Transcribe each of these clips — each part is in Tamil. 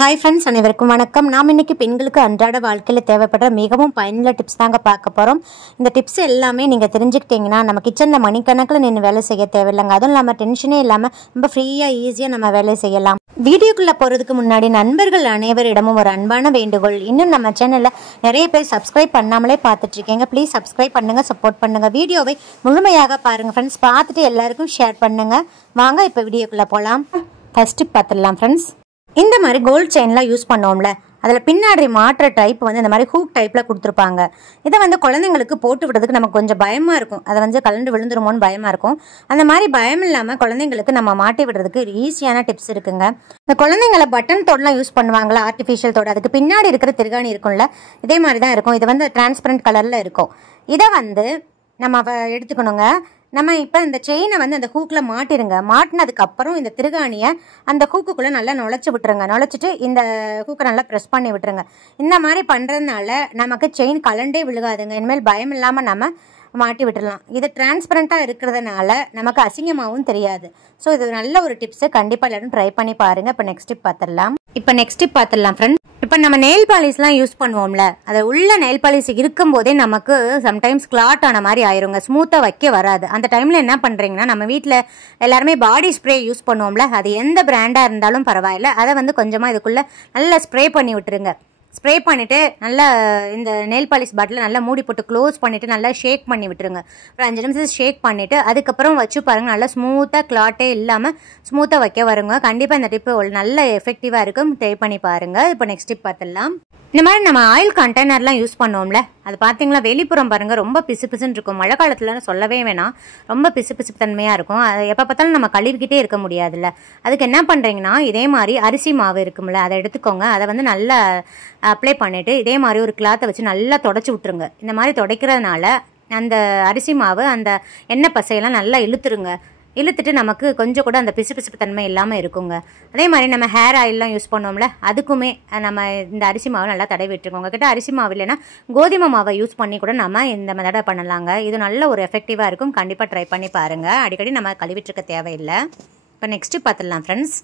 Hi friends, அனைவருக்கும் வணக்கம். நாம் இன்னைக்கு பெண்களுக்கு அன்றாட வாழ்க்கையில தேவைப்படுற மிகவும் பயனுள்ள டிப்ஸ் தாங்க பார்க்க போறோம். இந்த டிப்ஸ் எல்லாமே நீங்க தெரிஞ்சுக்கிட்டீங்கன்னா நம்ம கிச்சன்ல மணிக்கணக்கில் நின்று வேலை செய்ய தேவையில்லைங்க. அதுவும் இல்லாம டென்ஷனே இல்லாம ரொம்ப ஃப்ரீயா ஈஸியா நம்ம வேலை செய்யலாம். வீடியோக்குள்ள போறதுக்கு முன்னாடி நண்பர்கள் அனைவரிடமும் ஒரு அன்பான வேண்டுகோள். இன்னும் நம்ம சேனல்ல நிறைய பேர் சப்ஸ்கிரைப் பண்ணாமலே பார்த்துட்டு இருக்கீங்க. ப்ளீஸ் சப்ஸ்கிரைப் பண்ணுங்க, சப்போர்ட் பண்ணுங்க. வீடியோவை முழுமையாக பாருங்க ஃப்ரெண்ட்ஸ். பார்த்துட்டு எல்லாருக்கும் ஷேர் பண்ணுங்க. வாங்க இப்போ வீடியோக்குள்ள போகலாம். ஃபர்ஸ்ட் பார்த்துடலாம் ஃப்ரெண்ட்ஸ். இந்த மாதிரி கோல்ட் செயின்லாம் யூஸ் பண்ணோம்ல, அதில் பின்னாடி மாற்ற டைப் வந்து இந்த மாதிரி ஹூக் டைப்பில் கொடுத்துருப்பாங்க. இதை வந்து குழந்தைங்களுக்கு போட்டு விடுறதுக்கு நமக்கு கொஞ்சம் பயமாக இருக்கும். அதை வந்து கலண்டு விழுந்துருமோன்னு பயமாக இருக்கும். அந்த மாதிரி பயம் இல்லாமல் குழந்தைங்களுக்கு நம்ம மாட்டி விடுறதுக்கு ஈஸியான டிப்ஸ் இருக்குங்க. இந்த குழந்தைங்களை பட்டன் தோடெலாம் யூஸ் பண்ணுவாங்களா, ஆர்டிஃபிஷியல் தோடு, அதுக்கு பின்னாடி இருக்கிற திருகாணி இருக்கும்ல, இதே மாதிரி தான் இருக்கும். இது வந்து டிரான்ஸ்பரண்ட் கலரில் இருக்கும். இதை வந்து நம்ம எடுத்துக்கணுங்க. நம்ம இப்போ இந்த செயினை வந்து அந்த ஹூக்கில் மாட்டிருங்க. மாட்டினதுக்கப்புறம் இந்த திருகாணியை அந்த ஹூக்குக்குள்ளே நல்லா நுழைச்சி விட்டுருங்க. நுழைச்சிட்டு இந்த ஹூக்கை நல்லா ப்ரெஸ் பண்ணி விட்டுருங்க. இந்த மாதிரி பண்ணுறதுனால நமக்கு செயின் கலண்டே விழுகாதுங்க. இனிமேல் பயம் இல்லாமல் நம்ம மாட்டி விட்டுடலாம். இது டிரான்ஸ்பரண்ட்டாக இருக்கிறதுனால நமக்கு அசிங்கமாகவும் தெரியாது. ஸோ இது நல்ல ஒரு டிப்ஸு. கண்டிப்பாக எல்லாரும் ட்ரை பண்ணி பாருங்கள். இப்போ நெக்ஸ்ட் டிப் பார்த்துடலாம் ஃப்ரெண்ட்ஸ். இப்போ நம்ம நெயில் பாலிஷ்லாம் யூஸ் பண்ணுவோம்ல, அது உள்ள நெயில் பாலிஷ் இருக்கும்போதே நமக்கு சம்டைம்ஸ் கிளாட் ஆன மாதிரி ஆயிருங்க. ஸ்மூத்தாக வைக்க வராது. அந்த டைமில் என்ன பண்ணுறீங்கன்னா, நம்ம வீட்டில் எல்லாருமே பாடி ஸ்ப்ரே யூஸ் பண்ணுவோம்ல, அது எந்த பிராண்டாக இருந்தாலும் பரவாயில்ல, அதை வந்து கொஞ்சமாக இதுக்குள்ளே நல்லா ஸ்ப்ரே பண்ணி விட்டுருங்க. ஸ்ப்ரே பண்ணிவிட்டு நல்லா இந்த நெயில் பாலிஷ் பாட்டில் நல்லா மூடி போட்டு க்ளோஸ் பண்ணிவிட்டு நல்லா ஷேக் பண்ணி விட்டுருங்க. ஒரு 5 நிமிஷம் ஷேக் பண்ணிவிட்டு அதுக்கப்புறம் வச்சு பாருங்கள். நல்லா ஸ்மூத்தாக கிளாட்டே இல்லாமல் ஸ்மூத்தாக வைக்க வருங்க. கண்டிப்பாக இந்த டிப்பு நல்ல எஃபெக்டிவாக இருக்கும். ட்ரை பண்ணி பாருங்கள். இப்போ நெக்ஸ்ட் டிப் பார்த்துடலாம். இந்த மாதிரி நம்ம ஆயில் கண்டெய்னர்லாம் யூஸ் பண்ணுவோம்ல, அது பார்த்தீங்களா வெளிப்புறம் பாருங்கள் ரொம்ப பிசு பிசுன்னு இருக்கும். மழை காலத்தில் சொல்லவே வேணாம், ரொம்ப பிசு பிசுப்பு தன்மையாக இருக்கும். அது எப்போ பார்த்தாலும் நம்ம கழுவிக்கிட்டே இருக்க முடியாதுல்ல. அதுக்கு என்ன பண்ணுறீங்கன்னா, இதே மாதிரி அரிசி மாவு இருக்கும்ல, அதை எடுத்துக்கோங்க. அதை வந்து நல்லா அப்ளை பண்ணிவிட்டு இதே மாதிரி ஒரு கிளாத்தை வச்சு நல்லா தொடச்சி விட்டுருங்க. இந்த மாதிரி துடைக்கிறதுனால அந்த அரிசி மாவு அந்த எண்ணெய் பசையெல்லாம் நல்லா இழுத்துட்டு நமக்கு கொஞ்சம் கூட அந்த பிசு பிசுப்பு தன்மை இல்லாமல் இருக்குங்க. அதே மாதிரி நம்ம ஹேர் ஆயிலெலாம் யூஸ் பண்ணோம்ல, அதுக்குமே நம்ம இந்த அரிசி மாவு நல்லா தடவி விட்டுருக்கோங்க. கிட்ட அரிசி மாவு இல்லைன்னா கோதுமை மாவை யூஸ் பண்ணி கூட நம்ம இந்த மெத்தடை பண்ணலாங்க. இது நல்ல ஒரு எஃபெக்டிவாக இருக்கும். கண்டிப்பாக ட்ரை பண்ணி பாருங்கள். அடிக்கடி நம்ம கழுவிட்டுருக்க தேவையில்லை. இப்போ நெக்ஸ்ட்டு பார்த்துடலாம் ஃப்ரெண்ட்ஸ்.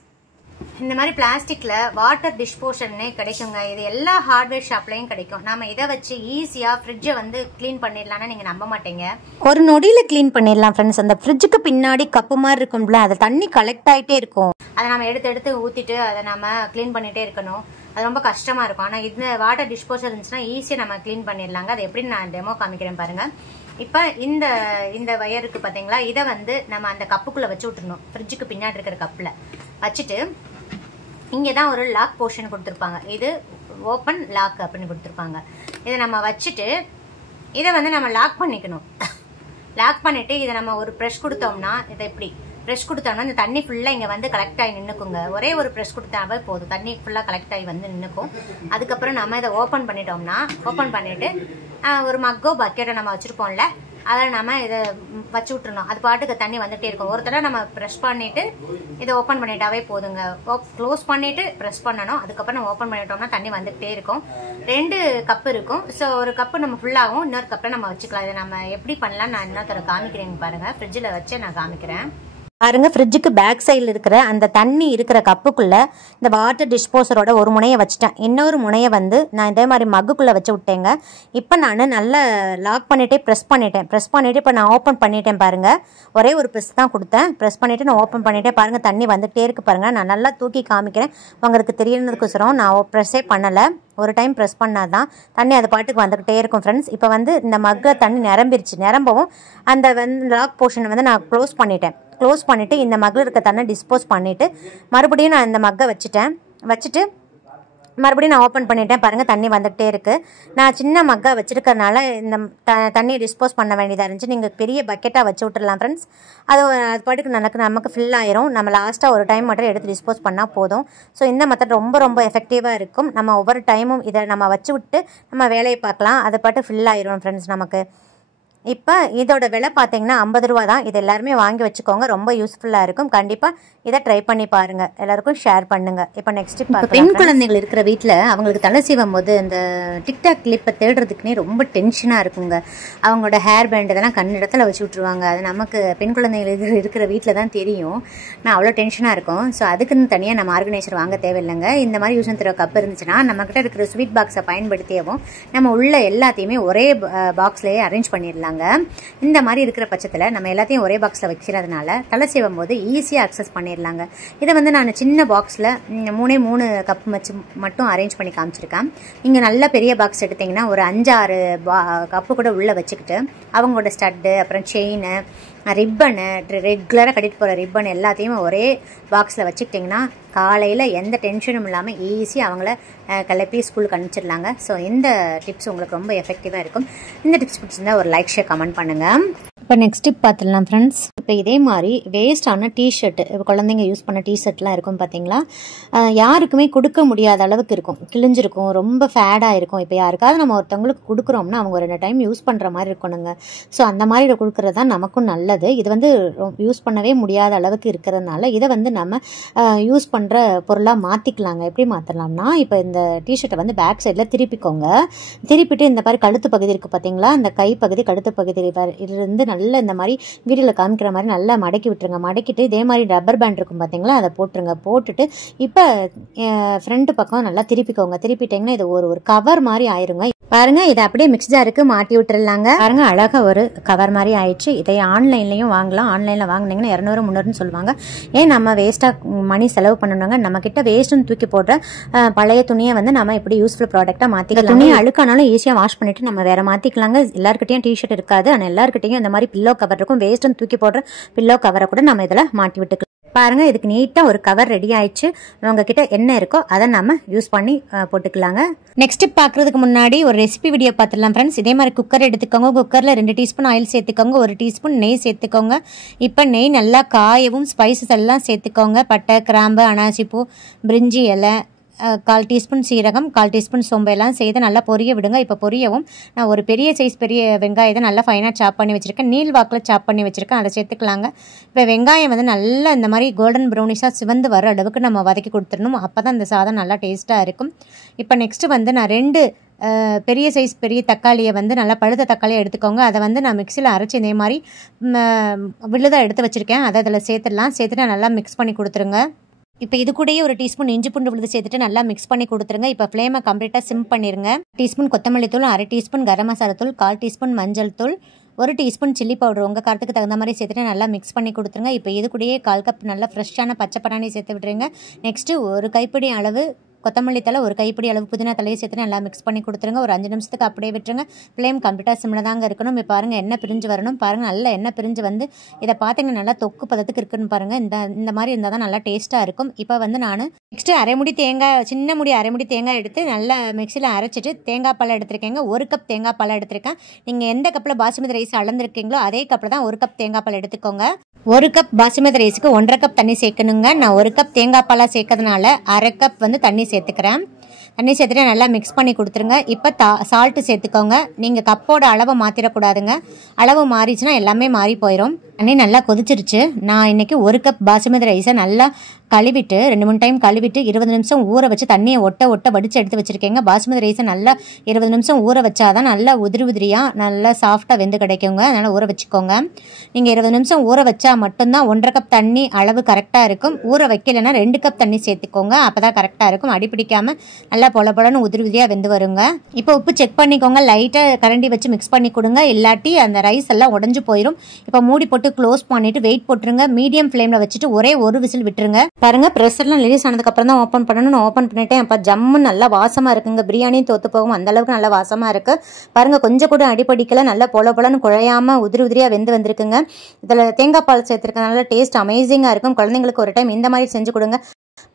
இந்த மாதிரி பிளாஸ்டிக்கில் வாட்டர் டிஸ்போசர்னே கிடைக்குங்க. இது எல்லா ஹார்ட்வேர் ஷாப்லையும் கிடைக்கும். நம்ம இதை வச்சு ஈஸியாக ஃப்ரிட்ஜை வந்து க்ளீன் பண்ணிடலான்னு நீங்கள் நம்ப மாட்டீங்க. ஒரு நொடியில் க்ளீன் பண்ணிடலாம் ஃப்ரெண்ட்ஸ். அந்த ஃப்ரிட்ஜுக்கு பின்னாடி கப்பு மாதிரி இருக்கும்ல, அது தண்ணி கலெக்ட் ஆகிட்டே இருக்கும். அதை நம்ம எடுத்து ஊற்றிட்டு அதை நம்ம க்ளீன் பண்ணிகிட்டே இருக்கணும். அது ரொம்ப கஷ்டமாக இருக்கும். ஆனால் இந்த வாட்டர் டிஸ்போசர் இருந்துச்சுன்னா ஈஸியாக நம்ம க்ளீன் பண்ணிடலாங்க. அது எப்படி நான் டெமோ காமிக்கிறேன் பாருங்கள். இப்போ இந்த வயருக்கு பார்த்தீங்களா, இதை வந்து நம்ம அந்த கப்புக்குள்ளே வச்சு விட்டுருணும். ஃப்ரிட்ஜுக்கு பின்னாடி இருக்கிற கப்பில் வச்சுட்டு இங்கே தான் ஒரு லாக் போர்ஷன் கொடுத்துருப்பாங்க. இது ஓப்பன் லாக் அப்படின்னு கொடுத்துருப்பாங்க. இதை நம்ம வச்சுட்டு இதை வந்து நம்ம லாக் பண்ணிக்கணும். லாக் பண்ணிவிட்டு இதை நம்ம ஒரு ப்ரெஷ் கொடுத்தோம்னா, இதை இப்படி ப்ரெஷ் கொடுத்தோம்னா இந்த தண்ணி ஃபுல்லாக இங்கே வந்து கலெக்ட் ஆகி நின்றுக்குங்க. ஒரே ஒரு ப்ரெஷ் கொடுத்தாவே போதும், தண்ணி ஃபுல்லாக கலெக்ட் ஆகி வந்து நின்றுக்கும். அதுக்கப்புறம் நம்ம இதை ஓப்பன் பண்ணிட்டோம்னா, ஓப்பன் பண்ணிவிட்டு ஒரு மக்கோ பக்கெட்டை நம்ம வச்சுருப்போம்ல, அதை நம்ம இதை வச்சு விட்டுருணும். அது பாட்டுக்கு தண்ணி வந்துகிட்டே இருக்கும். ஒரு தடவை நம்ம ப்ரெஷ் பண்ணிவிட்டு இதை ஓப்பன் பண்ணிட்டாவே போதுங்க. க்ளோஸ் பண்ணிவிட்டு ப்ரெஸ் பண்ணணும். அதுக்கப்புறம் நம்ம ஓப்பன் பண்ணிட்டோம்னா தண்ணி வந்துகிட்டே இருக்கும். 2 கப்பு இருக்கும். ஸோ ஒரு கப்பு நம்ம ஃபுல்லாகும், இன்னொரு கப்பில் நம்ம வச்சுக்கலாம். இதை நம்ம எப்படி பண்ணலாம் நான் இன்னொருத்தர காமிக்கிறேங்க பாருங்கள். ஃப்ரிட்ஜில் வச்சு நான் காமிக்கிறேன் பாருங்க. ஃப்ரிட்ஜுக்கு பேக் சைடில் இருக்கிற அந்த தண்ணி இருக்கிற கப்புக்குள்ளே இந்த வாட்டர் டிஸ்போசரோட ஒரு முனையை வச்சுட்டேன். இன்னொரு முனையை வந்து நான் இதே மாதிரி மக்குக்குள்ளே வச்சு விட்டேங்க. இப்போ நான் நல்லா லாக் பண்ணிகிட்டே ப்ரெஸ் பண்ணிவிட்டு இப்போ நான் ஓப்பன் பண்ணிட்டேன் பாருங்கள். ஒரே ஒரு ப்ரெஸ் தான் கொடுத்தேன். ப்ரெஸ் பண்ணிவிட்டு நான் ஓப்பன் பண்ணிட்டேன் பாருங்கள். தண்ணி வந்துகிட்டே இருக்குது பாருங்கள். நான் நல்லா தூக்கி காமிக்கிறேன் உங்களுக்கு தெரியறதுக்கோசரம். நான் ப்ரெஸ்ஸே பண்ணலை. ஒரு டைம் ப்ரெஸ் பண்ணால் தான் தண்ணி அது பாட்டுக்கு வந்துக்கிட்டே இருக்கும் ஃப்ரெண்ட்ஸ். இப்போ வந்து இந்த மக்கில் தண்ணி நிரம்பவும் அந்த வந்து லாக் போர்ஷனை வந்து நான் க்ளோஸ் பண்ணிவிட்டு இந்த மக்கில் இருக்க தண்ணி டிஸ்போஸ் பண்ணிவிட்டு மறுபடியும் நான் இந்த மக்கை வச்சுட்டு மறுபடியும் நான் ஓப்பன் பண்ணிட்டேன் பாருங்கள். தண்ணி வந்துகிட்டே இருக்குது. நான் சின்ன மக்கை வச்சுருக்கறனால இந்த தண்ணியை டிஸ்போஸ் பண்ண வேண்டியதாக இருந்துச்சு. நீங்கள் பெரிய பக்கெட்டாக வச்சு விட்டுடலாம் ஃப்ரெண்ட்ஸ். அது பாட்டுக்கு நமக்கு ஃபில் ஆயிரும். நம்ம லாஸ்ட்டாக ஒரு டைம் மட்டும் எடுத்து டிஸ்போஸ் பண்ணால் போதும். ஸோ இந்த மெத்தட் ரொம்ப எஃபெக்டிவாக இருக்கும். நம்ம ஒவ்வொரு டைமும் இதை நம்ம வச்சு விட்டு நம்ம வேலையை பார்க்கலாம். அது பாட்டு ஃபில் ஆயிரும் ஃப்ரெண்ட்ஸ் நமக்கு. இப்போ இதோட விலை பார்த்தீங்கன்னா 50 ரூபா தான். இது எல்லாருமே வாங்கி வச்சுக்கோங்க, ரொம்ப யூஸ்ஃபுல்லாக இருக்கும். கண்டிப்பாக இதை ட்ரை பண்ணி பாருங்கள், எல்லாருக்கும் ஷேர் பண்ணுங்கள். இப்போ நெக்ஸ்ட் பெண் குழந்தைகள் இருக்கிற வீட்டில் அவங்களுக்கு தலை சீவும் போது இந்த டிக்டாக் கிளிப்பை தேடுறதுக்குனே ரொம்ப டென்ஷனாக இருக்குங்க. அவங்களோட ஹேர் பேண்ட் இதெல்லாம் கண்ணிடத்தில் வச்சு விட்ருவாங்க. அது நமக்கு பெண் குழந்தைகள் இருக்கிற வீட்டில் தான் தெரியும். நான் அவ்வளோ டென்ஷனாக இருக்கும். ஸோ அதுக்குன்னு தனியாக நம்ம ஆர்கனைசர் வாங்க தேவையில்லைங்க. இந்த மாதிரி யூஸ் அண்ட் த்ரோ கப் இருந்துச்சுன்னா நம்மக்கிட்ட இருக்கிற ஸ்வீட் பாக்ஸை பயன்படுத்தியவும் நம்ம உள்ள எல்லாத்தையுமே ஒரே பாக்ஸ்லேயே அரேஞ்ச் பண்ணிடலாம். இந்த மாதிரி இருக்கிற பட்சத்தில் நம்ம எல்லாத்தையும் ஒரே பாக்ஸில் வைக்கிறதுனால தலை சீவும் போது ஈஸியாக அக்சஸ் பண்ணிடலாங்க. இதை வந்து நான் சின்ன பாக்ஸில் 3 கப் வச்சு மட்டும் அரேஞ்ச் பண்ணி காமிச்சிருக்கேன். நீங்கள் நல்ல பெரிய பாக்ஸ் எடுத்திங்கன்னா ஒரு 5-6 கப்பு கூட உள்ளே வச்சுக்கிட்டு அவங்களோட ஸ்டட்டு, அப்புறம் செயின், ரிப்பனு, ரெகுலராக கட்டிட்டு போகிற ரிப்பன் எல்லாத்தையும் ஒரே பாக்ஸில் வச்சுக்கிட்டிங்கன்னா காலையில் எந்த டென்ஷனும் இல்லாமல் ஈஸியாக அவங்கள கிளப்பி ஸ்கூலுக்கு அனுப்பிச்சிடலாங்க. ஸோ இந்த டிப்ஸ் உங்களுக்கு ரொம்ப எஃபெக்டிவாக இருக்கும். இந்த டிப்ஸ் பிடிச்சிருந்தா ஒரு லைக், ஷேர், கமெண்ட் பண்ணுங்கள். இப்போ நெக்ஸ்ட் டிப் பார்த்துடலாம் ஃப்ரெண்ட்ஸ். இப்போ இதே மாதிரி வேஸ்டான டிஷர்ட்டு, இப்போ குழந்தைங்க யூஸ் பண்ண டிஷர்ட்லாம் இருக்கும் பார்த்தீங்களா, யாருக்குமே கொடுக்க முடியாத அளவுக்கு இருக்கும், கிழிஞ்சிருக்கும், ரொம்ப ஃபேடாக இருக்கும். இப்போ யாருக்காவது நம்ம ஒருத்தவங்களுக்கு கொடுக்குறோம்னா அவங்க 2 டைம் யூஸ் பண்ணுற மாதிரி இருக்கணுங்க. ஸோ அந்த மாதிரி கொடுக்குறது தான் நமக்கும் நல்லது. இது வந்து யூஸ் பண்ணவே முடியாத அளவுக்கு இருக்கிறதுனால இதை வந்து நம்ம யூஸ் பண்ணுற பொருளாக மாற்றிக்கலாங்க. எப்படி மாற்றலாம்னா, இப்போ இந்த டிஷர்ட்டை வந்து பேக் சைடில் திருப்பிக்கோங்க. திருப்பிட்டு இந்த மாதிரி கழுத்து பகுதி இருக்குது பார்த்தீங்களா, இந்த கை பகுதி கழுத்து பகுதி இருந்து நல்லா இந்த மாதிரி வீடியோவில் காமிக்கிற மாதிரி நல்லா மடக்கி விட்டுருங்க. மடக்கிட்டு இதே மாதிரி ரப்பர் பேண்ட் இருக்கும் பார்த்தீங்களா, அதை போட்டுருங்க. போட்டுட்டு இப்போ ஃப்ரண்ட் பக்கம் நல்லா திருப்பிக்கோங்க. திருப்பிட்டிங்கன்னா இது ஒரு கவர் மாதிரி ஆயிருங்க. பாருங்க, இதை அப்படியே மிக்ஸ் ஜாருக்கு மாட்டி விட்டுறலாங்க. பாருங்க, அழகா ஒரு கவர் மாதிரி ஆயிடுச்சு. இதை ஆன்லைன்லையும் வாங்கலாம். ஆன்லைனில் வாங்கினீங்கன்னா 200-300 சொல்லுவாங்க. ஏன் நம்ம வேஸ்ட்டாக மணி செலவு பண்ணணுங்க. நம்ம கிட்ட வேஸ்ட்டுன்னு தூக்கி போடுற பழைய துணியை வந்து நம்ம இப்படி யூஸ்ஃபுல் ப்ராடக்டாக மாற்றிக்கலாம். துணியை அழுக்கானாலும் ஈஸியாக வாஷ் பண்ணிட்டு நம்ம வேற மாற்றிக்கலாங்க. எல்லாருக்கிட்டையும் டிஷர்ட் இருக்காது, ஆனால் எல்லாருக்கிட்டையும் இந்த மாதிரி பில்லோ கவர் இருக்கும். வேஸ்ட்டுன்னு தூக்கி போடுற பில்லோ கவரை கூட நம்ம இதில் மாட்டி விட்டுக்கலாம். பாருங்க, இதுக்கு நீட்டாக ஒரு கவர் ரெடி ஆயிடுச்சு. உங்ககிட்ட என்ன இருக்கோ அதை நம்ம யூஸ் பண்ணி போட்டுக்கலாங்க. நெக்ஸ்ட் பார்க்கறதுக்கு முன்னாடி ஒரு ரெசிபி வீடியோ பார்த்துடலாம் ஃப்ரெண்ட்ஸ். இதே மாதிரி குக்கர் எடுத்துக்கோங்க. குக்கரில் 2 டீஸ்பூன் ஆயில் சேர்த்துக்கோங்க, 1 டீஸ்பூன் நெய் சேர்த்துக்கோங்க. இப்போ நெய் நல்லா காயவும் ஸ்பைசஸ் எல்லாம் சேர்த்துக்கோங்க. பட்டை, கிராம்பு, அனாசிப்பூ, பிரிஞ்சி இலை, 1/4 டீஸ்பூன் சீரகம், 1/4 டீஸ்பூன் சோம்பு எல்லாம் சேர்த்து நல்லா பொரிய விடுங்க. இப்போ பொரியவும் நான் ஒரு பெரிய சைஸ் பெரிய வெங்காயத்தை நல்லா ஃபைனாக சாப் பண்ணி வச்சுருக்கேன். நீல் வாக்கில் சாப் பண்ணி வச்சுருக்கேன், அதை சேர்த்துக்கலாங்க. இப்போ வெங்காயம் வந்து நல்லா இந்த மாதிரி கோல்டன் ப்ரௌனிஷாக சிவந்து வர அளவுக்கு நம்ம வதக்கி கொடுத்துடணும். அப்போ தான் இந்த சாதம் நல்லா டேஸ்ட்டாக இருக்கும். இப்போ நெக்ஸ்ட்டு வந்து நான் 2 பெரிய சைஸ் பெரிய தக்காளியை வந்து நல்லா பழுத்த தக்காளியை எடுத்துக்கோங்க. அதை வந்து நான் மிக்சியில் அரைச்சி இதே மாதிரி விழுதாக எடுத்து வச்சுருக்கேன். அதை அதில் சேர்த்துடலாம். சேர்த்துட்டு நல்லா மிக்ஸ் பண்ணி கொடுத்துருங்க. இப்போ இது கூடயே 1 டீஸ்பூன் இஞ்சி பூண்டு விழுது சேர்த்துட்டு நல்லா மிக்ஸ் பண்ணி கொடுத்துருங்க. இப்போ ஃப்ளேமை கம்ப்ளீட்டாக சிம் பண்ணிடுங்க. டீஸ்பூன் கொத்தமல்லி தூள், 1/2 டீஸ்பூன் கரம் மசாலா தூள், 1/4 டீஸ்பூன் மஞ்சள் தூள், 1 டீஸ்பூன் சில்லி பவுடர் உங்கள் காரத்துக்கு தகுந்த மாதிரி சேர்த்துட்டு நல்லா மிக்ஸ் பண்ணி கொடுத்துருங்க. இப்போ இது கூடயே 1/4 கப் நல்லா ஃப்ரெஷ்ஷான பச்சை பட்டாணி சேர்த்து விட்டுருங்க. நெக்ஸ்ட்டு 1 கைப்பிடி அளவு கொத்தமல்லி தலை, 1 கைப்பிடி அளவு புதினா தலையை சேர்த்து நல்லா மிக்ஸ் பண்ணி கொடுத்துருங்க. ஒரு 5 நிமிஷத்துக்கு அப்படியே விட்டுருங்க. ஃப்ளேம் கம்ப்ளீட்டாக சிம்மில் தாங்க இருக்கணும். இப்போ பாருங்கள், எண்ணெய் பிரிஞ்சு வரணும். பாருங்கள், நல்லா எண்ணெய் பிரிஞ்சு வந்து இதை பார்த்தீங்கன்னா நல்லா தொக்கு பதத்துக்கு இருக்குன்னு பாருங்கள். இந்த மாதிரி இருந்தால் தான் நல்லா டேஸ்ட்டாக இருக்கும். இப்போ வந்து நான் நெக்ஸ்ட்டு சின்ன முடி அரை முடி தேங்காய் எடுத்து நல்லா மிக்சியில் அரைச்சிட்டு தேங்காய் பால் எடுத்துருக்கேங்க. 1 கப் தேங்காய் பால் எடுத்திருக்கேன். நீங்கள் எந்த கப்பில் பாசுமதி ரைஸ் அளந்துருக்கீங்களோ அதே கப்பில் தான் 1 கப் தேங்காய் பால் எடுத்துக்கோங்க. 1 கப் பாசுமதி ரைஸுக்கு 1.5 கப் தண்ணி சேர்க்கணுங்க. நான் 1 கப் தேங்காய் பாலாக சேர்க்கறதுனால 1/2 கப் வந்து தண்ணி சேர்த்துக்கிறேன். தண்ணி சேர்த்துட்டு நல்லா மிக்ஸ் பண்ணி கொடுத்துருங்க. இப்போ சால்ட்டு சேர்த்துக்கோங்க. நீங்கள் கப்போட அளவை மாற்றிடக்கூடாதுங்க. அளவு மாறிச்சுன்னா எல்லாமே மாறி போயிடும். தண்ணி நல்லா கொதிச்சிருச்சு. நான் இன்றைக்கி 1 கப் பாசுமதி ரைஸை நல்லா கழுவிட்டு 2-3 டைம் கழுவிட்டு 20 நிமிஷம் ஊற வச்சு தண்ணியை ஒட்ட வடித்து எடுத்து வச்சுருக்கேங்க. பாசுமதி ரைஸை நல்லா 20 நிமிஷம் ஊற வச்சாதான் நல்லா உதிரியாக நல்லா சாஃப்டாக வெந்து கிடைக்குங்க. அதனால் ஊற வச்சுக்கோங்க. நீங்கள் 20 நிமிஷம் ஊற வச்சா மட்டும்தான் 1.5 கப் தண்ணி அளவு கரெக்டாக இருக்கும். ஊற வைக்கலைன்னா 2 கப் தண்ணி சேர்த்துக்கோங்க. அப்போ தான் கரெக்டாக இருக்கும். அடிப்பிடிக்காமல் நல்லா பொலன்னு உதிரியாக வெந்து வருங்க. இப்போ உப்பு செக் பண்ணிக்கோங்க. லைட்டாக கரண்டி வச்சு மிக்ஸ் பண்ணி கொடுங்க. இல்லாட்டி அந்த ரைஸ் எல்லாம் உடஞ்சி போயிடும். இப்போ மூடி போட்டு க்ளோஸ் பண்ணிட்டு வெயிட் போட்டுருங்க. மீடியம் ஃப்ளேமில் வச்சுட்டு ஒரே 1 விசில் விட்டுருங்க. பாருங்க, ப்ரெஷர்லாம் ரிலீஸ் ஆனதுக்கப்புறம் தான் ஓப்பன் பண்ணணும். நான் ஓப்பன் பண்ணிட்டேன். அப்போ ஜம்மு நல்லா வாசமாக இருக்குங்க. பிரியாணியும் தோற்று போகும், அந்த அளவுக்கு நல்லா வாசமாக இருக்குது. பாருங்கள், கொஞ்சம் கூட அடிப்படிக்கல, நல்லா பொலன்னு குழையாமல் உதிரியாக வெந்து வந்திருக்குங்க. இதில் தேங்காய் பால் சேர்த்துருக்கனால டேஸ்ட் அமேசிங்காக இருக்கும். குழந்தைங்களுக்கு ஒரு டைம் இந்த மாதிரி செஞ்சு கொடுங்க.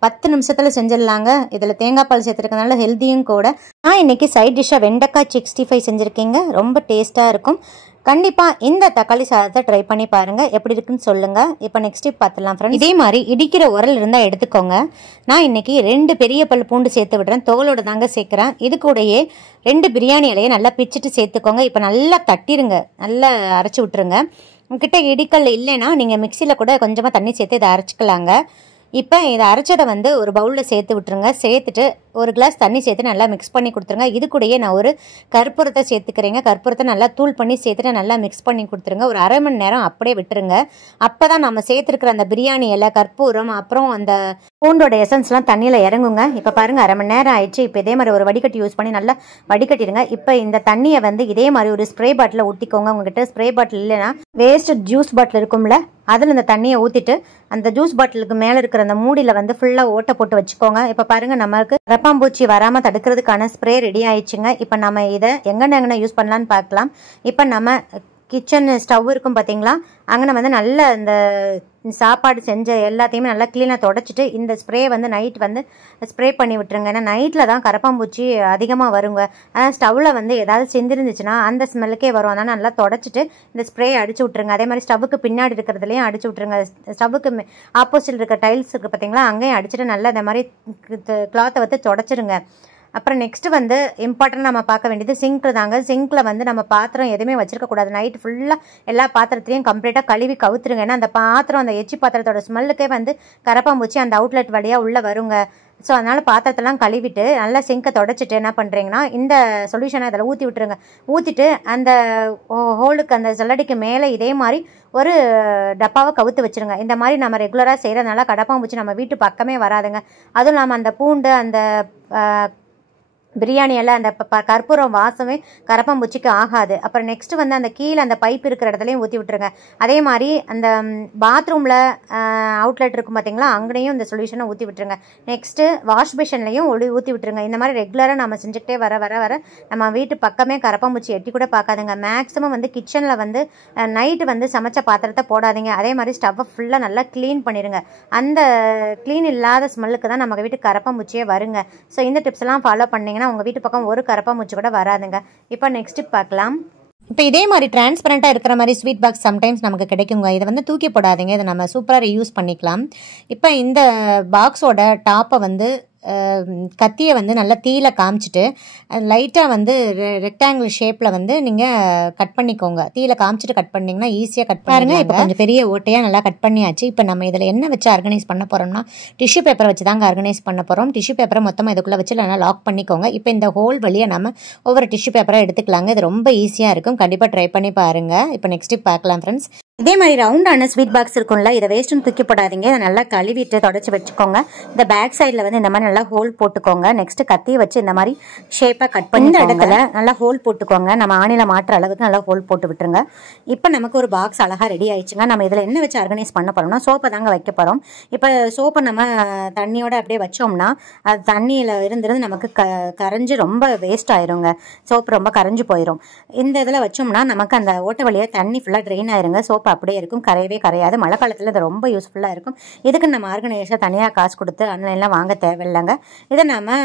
10 நிமிஷத்தில் செஞ்சிடலாங்க. இதில் தேங்காய் பால் சேர்த்துருக்கனால ஹெல்த்தியும் கூட. நான் இன்றைக்கி சைட் டிஷ்ஷாக வெண்டைக்காய் 65 செஞ்சுருக்கேங்க. ரொம்ப டேஸ்ட்டாக இருக்கும். கண்டிப்பாக இந்த தக்காளி சாதத்தை ட்ரை பண்ணி பாருங்கள், எப்படி இருக்குன்னு சொல்லுங்கள். இப்போ நெக்ஸ்ட் டிப் பார்த்துலாம் ஃப்ரெண்ட்ஸ். இதே மாதிரி இடிக்கிற உரல் இருந்தால் எடுத்துக்கோங்க. நான் இன்றைக்கி 2 பெரிய பல் பூண்டு சேர்த்து விடுறேன். தோலோடு தாங்க சேர்க்குறேன். இது கூடயே 2 பிரியாணி இலையை நல்லா பிச்சுட்டு சேர்த்துக்கோங்க. இப்போ நல்லா தட்டிடுங்க, நல்லா அரைச்சி விட்டுருங்க. உங்ககிட்ட இடிக்கல் இல்லைன்னா நீங்கள் மிக்சியில் கூட கொஞ்சமாக தண்ணி சேர்த்து இதை அரைச்சிக்கலாங்க. இப்போ இதை அரைச்சதை வந்து ஒரு பவுலில் சேர்த்து விட்டுருங்க. சேர்த்துட்டு ஒரு கிளாஸ் தண்ணி சேர்த்து நல்லா மிக்ஸ் பண்ணி கொடுத்துருங்க. இது கூடயே நான் ஒரு கற்பூரத்தை சேர்த்துக்கிறேங்க. கற்பூரத்தை நல்லா தூள் பண்ணி சேர்த்துட்டு நல்லா மிக்ஸ் பண்ணி கொடுத்துருங்க. ஒரு அரை மணி நேரம் அப்படியே விட்டுருங்க. அப்போ தான் நம்ம சேர்த்துருக்குற அந்த பிரியாணி இலை, கற்பூரம், அப்புறம் அந்த பூண்டோட எசன்ஸ்லாம் தண்ணியில் இறங்குங்க. இப்போ பாருங்கள், அரை மணி நேரம் ஆயிடுச்சு. இப்போ இதே மாதிரி ஒரு வடிகட்டி யூஸ் பண்ணி நல்லா வடிகட்டிடுங்க. இப்போ இந்த தண்ணியை வந்து இதே மாதிரி ஒரு ஸ்ப்ரே பாட்டில் ஊற்றிக்கோங்க. உங்ககிட்ட ஸ்ப்ரே பாட்டில் இல்லைன்னா வேஸ்ட் ஜூஸ் பாட்டில் இருக்கும்ல, அதில் இந்த தண்ணியை ஊற்றிட்டு அந்த ஜூஸ் பாட்டிலுக்கு மேலே இருக்கிற அந்த மூடியில் வந்து ஃபுல்லாக ஓட்டை போட்டு வச்சுக்கோங்க. இப்போ பாருங்கள், நமக்கு கரப்பாம்பூச்சி வராமல் தடுக்கிறதுக்கான ஸ்ப்ரே ரெடி ஆயிடுச்சுங்க. இப்போ நம்ம இதை எங்கே யூஸ் பண்ணலான்னு பார்க்கலாம். இப்போ நம்ம கிச்சன் ஸ்டவ் இருக்கும் பார்த்தீங்களா, அங்கே வந்து நல்ல இந்த சாப்பாடு செஞ்ச எல்லாத்தையுமே நல்லா க்ளீனாக தொடச்சிட்டு இந்த ஸ்ப்ரே வந்து நைட் வந்து ஸ்ப்ரே பண்ணி விட்டுருங்க. ஏன்னா நைட்டில் தான் கரப்பாம்பூச்சி அதிகமாக வருங்க. ஆனால் ஸ்டவ்வில் வந்து ஏதாவது செஞ்சிருந்துச்சுன்னா அந்த ஸ்மெல்லுக்கே வரும். அதனால் நல்லா தொடச்சிட்டு இந்த ஸ்ப்ரே அடிச்சு விட்ருங்க. அதே மாதிரி ஸ்டவ்வுக்கு பின்னாடி இருக்கிறதுலையும் அடிச்சு விட்ருங்க. ஸ்டவ்வுக்கு ஆப்போசிட் இருக்க டைல்ஸ் இருக்குது பார்த்தீங்களா, அங்கேயும் அடிச்சுட்டு நல்லா இந்த மாதிரி கிளாத்தை வந்து தொடச்சிருங்க. அப்புறம் நெக்ஸ்ட்டு வந்து இம்பார்ட்டன்ட் நம்ம பார்க்க வேண்டியது சிங்க்கு தாங்க. சிங்க்கில் வந்து நம்ம பாத்திரம் எதுவுமே வச்சிருக்கக்கூடாது. நைட்டு ஃபுல்லாக எல்லா பாத்திரத்தையும் கம்ப்ளீட்டாக கழுவி கவுத்துருங்க. ஏன்னா அந்த பாத்திரம், அந்த எச்சி பாத்திரத்தோட ஸ்மெல்லுக்கே வந்து கரப்பாம்பூச்சி அந்த அவுட்லெட் வழியாக உள்ளே வருங்க. ஸோ அதனால் பாத்திரத்தெல்லாம் கழுவிட்டு நல்லா சிங்கை தொடச்சிட்டு என்ன பண்ணுறீங்கன்னா இந்த சொல்யூஷனை அதில் ஊற்றி விட்டுருங்க. ஊற்றிட்டு அந்த ஹோலுக்கு அந்த சல்லடிக்கு மேலே இதே மாதிரி ஒரு டப்பாவை கவுத்து வச்சுருங்க. இந்த மாதிரி நம்ம ரெகுலராக செய்கிறதுனால கரப்பாம்பூச்சி நம்ம வீட்டு பக்கமே வராதுங்க. அதுவும் இல்லாமல் அந்த பூண்டு, அந்த பிரியாணி எல்லாம் அந்த கற்பூரம் வாசமே கரப்பாம்பூச்சிக்கு ஆகாது. அப்புறம் நெக்ஸ்ட்டு வந்து அந்த கீழே அந்த பைப் இருக்கிற இடத்துலையும் ஊற்றி விட்டுருங்க. அதே மாதிரி அந்த பாத்ரூமில் அவுட்லெட் இருக்கும் பார்த்தீங்களா, அங்கேயும் இந்த சொல்யூஷனை ஊற்றி விட்டுருங்க. நெக்ஸ்ட்டு வாஷ் பேஷன்லையும் ஊற்றி விட்டுருங்க. இந்த மாதிரி ரெகுலராக நம்ம செஞ்சுக்கிட்டே வர வர வர நம்ம வீட்டு பக்கமே கரப்பாம்பூச்சி எட்டி கூட பார்க்காதுங்க. மேக்ஸிமம் வந்து கிச்சனில் வந்து நைட்டு வந்து சமைச்ச பாத்திரத்தை போடாதீங்க. அதே மாதிரி ஸ்டவ்வை ஃபுல்லாக நல்லா க்ளீன் பண்ணிடுங்க. அந்த க்ளீன் இல்லாத ஸ்மெல்லுக்கு தான் நம்ம வீட்டுக்கு கரப்பாம்பூச்சியே வருங்க. ஸோ இந்த டிப்ஸ் எல்லாம் ஃபாலோ பண்ணிங்கன்னா உங்கள் வீட்டு பக்கம் ஒரு கரப்பாம்பூச்சி கூட வராதுங்க. இப்போ நெக்ஸ்ட் டிப் பார்க்கலாம். இப்போ இதே மாதிரி டிரான்ஸ்பரண்ட்டாக இருக்கிற மாதிரி ஸ்வீட் பாக்ஸ் சம்டைம்ஸ் நமக்கு கிடைக்குங்க. இதை வந்து தூக்கி போடாதீங்க, இதை நம்ம சூப்பராக ரீயூஸ் பண்ணிக்கலாம். இப்போ இந்த பாக்ஸோட டாப்பை வந்து கத்தியை வந்து நல்லா தீயில காமிச்சிட்டு லைட்டாக வந்து ரெக்டாங்கிள் ஷேப்பில் வந்து நீங்கள் கட் பண்ணிக்கோங்க. தீயில காமிச்சிட்டு கட் பண்ணிங்கன்னா ஈஸியாக கட் பாருங்க. இப்போ கொஞ்சம் பெரிய ஓட்டையாக நல்லா கட் பண்ணியாச்சு. இப்போ நம்ம இதில் என்ன வச்சு ஆர்கனைஸ் பண்ண போகிறோம்னா டிஷ்யூ பேப்பரை வச்சு தாங்க ஆர்கனைஸ் பண்ண போகிறோம். டிஷ்யூ பேப்பரை மொத்தமாக இதுக்குள்ளே வச்சு நல்லா லாக் பண்ணிக்கோங்க. இப்போ இந்த ஹோல் வழியாக நம்ம ஒவ்வொரு டிஷ்யூ பேப்பரை எடுத்துக்கலாங்க. இது ரொம்ப ஈஸியாக இருக்கும். கண்டிப்பாக ட்ரை பண்ணி பாருங்கள். இப்போ நெக்ஸ்ட் பார்க்கலாம் ஃப்ரெண்ட்ஸ். இதே மாதிரி ரவுண்டான ஸ்வீட் பாக்ஸ் இருக்கும்ல, இதை வேஸ்ட்டுன்னு தூக்கி போடாதீங்க. இதை நல்லா கழுவிட்டு தொடச்சி வச்சுக்கோங்க. இந்த பேக் சைடில் வந்து இந்த மாதிரி நல்லா ஹோல் போட்டுக்கோங்க. நெக்ஸ்ட் கத்தியை வச்சு இந்த மாதிரி ஷேப்பாக கட் பண்ணி இந்த இடத்துல நல்லா ஹோல் போட்டுக்கோங்க. நம்ம ஆணியில் மாற்ற அளவுக்கு நல்லா ஹோல் போட்டு விட்டுருங்க. இப்போ நமக்கு ஒரு பாக்ஸ் அழகாக ரெடி ஆயிடுச்சுங்க. நம்ம இதில் என்ன வச்சு ஆர்கனைஸ் பண்ண போகிறோம்னா சோப்பை தாங்க வைக்க போகிறோம். இப்போ சோப்பை நம்ம தண்ணியோட அப்படியே வச்சோம்னா அது தண்ணியில் இருந்திருந்து நமக்கு கரைஞ்சி ரொம்ப வேஸ்ட் ஆயிருங்க. சோப்பு ரொம்ப கரைஞ்சி போயிடும். இந்த இதில் வச்சோம்னா நமக்கு அந்த ஓட்ட வழியாக தண்ணி ஃபுல்லாக ட்ரெயின் ஆயிருங்க. சோப்பு அப்படியே இருக்கும், கரையவே கரையாது. மழை காலத்தில் இது ரொம்ப யூஸ்ஃபுல்லாக இருக்கும். இதுக்கு நம்ம ஆர்கனைஸாக தனியாக காசு கொடுத்து ஆன்லைன்லாம் வாங்க தேவையில்லைங்க. இதை நம்ம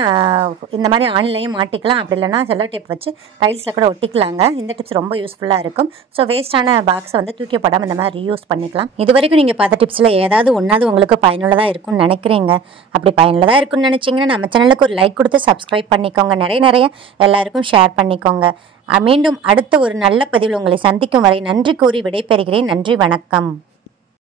இந்த மாதிரி ஆன்லைனையும் மாட்டிக்கலாம். அப்படி இல்லைன்னா செல்லோ டேப் வச்சு டைல்ஸில் கூட ஒட்டிக்கலாங்க. இந்த டிப்ஸ் ரொம்ப யூஸ்ஃபுல்லாக இருக்கும். ஸோ வேஸ்ட்டான பாக்ஸை வந்து தூக்கி போடாமல் இந்த மாதிரி ரீயூஸ் பண்ணிக்கலாம். இது வரைக்கும் நீங்கள் பார்த்த டிப்ஸில் ஏதாவது ஒன்றாவது உங்களுக்கு பயனுள்ளதாக இருக்கும்னு நினைக்கிறீங்க. அப்படி பயனுள்ளதாக இருக்குன்னு நினச்சிங்கன்னா நம்ம சேனலுக்கு ஒரு லைக் கொடுத்து சப்ஸ்கிரைப் பண்ணிக்கோங்க. நிறைய எல்லாருக்கும் ஷேர் பண்ணிக்கோங்க. மீண்டும் அடுத்த ஒரு நல்ல பதிவில் உங்களை சந்திக்கும் வரை நன்றி கூறி விடைபெறுகிறேன். நன்றி, வணக்கம்.